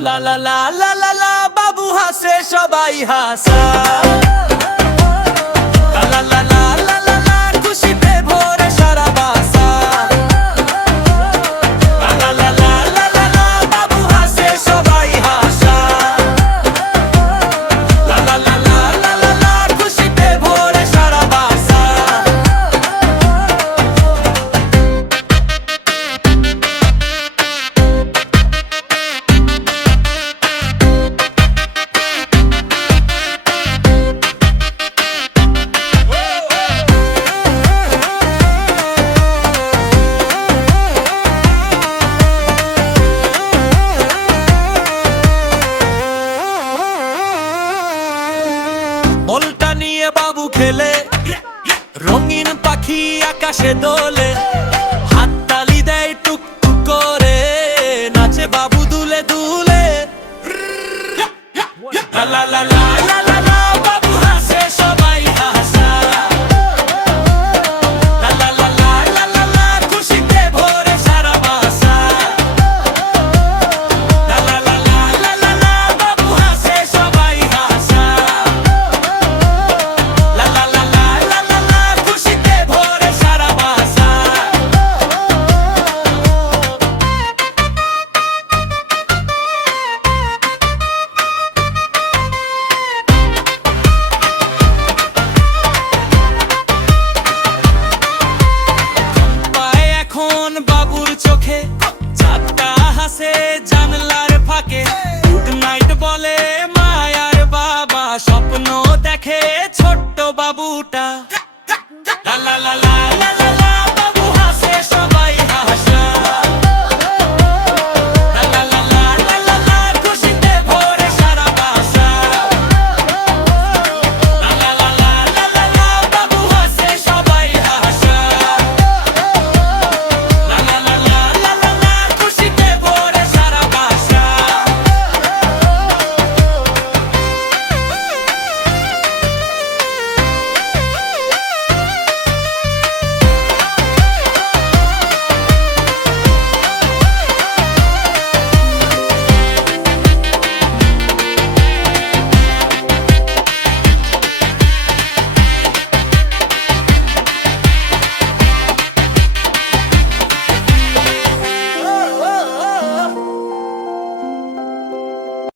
লা লা লা লা লা লা বাবু হাসে সবাই হাসা লা লা লা লা লা লা লা খুশিতে ভরে সারা বাসা লা লা লা লা লা লা বাবু হাসে সবাই হাসা লা লা লা লা লা লা লা খুশিতে ভরে সারা বাসা বলটা নিয়ে বাবু খেলে রঙিন পাখি আকাশে দোল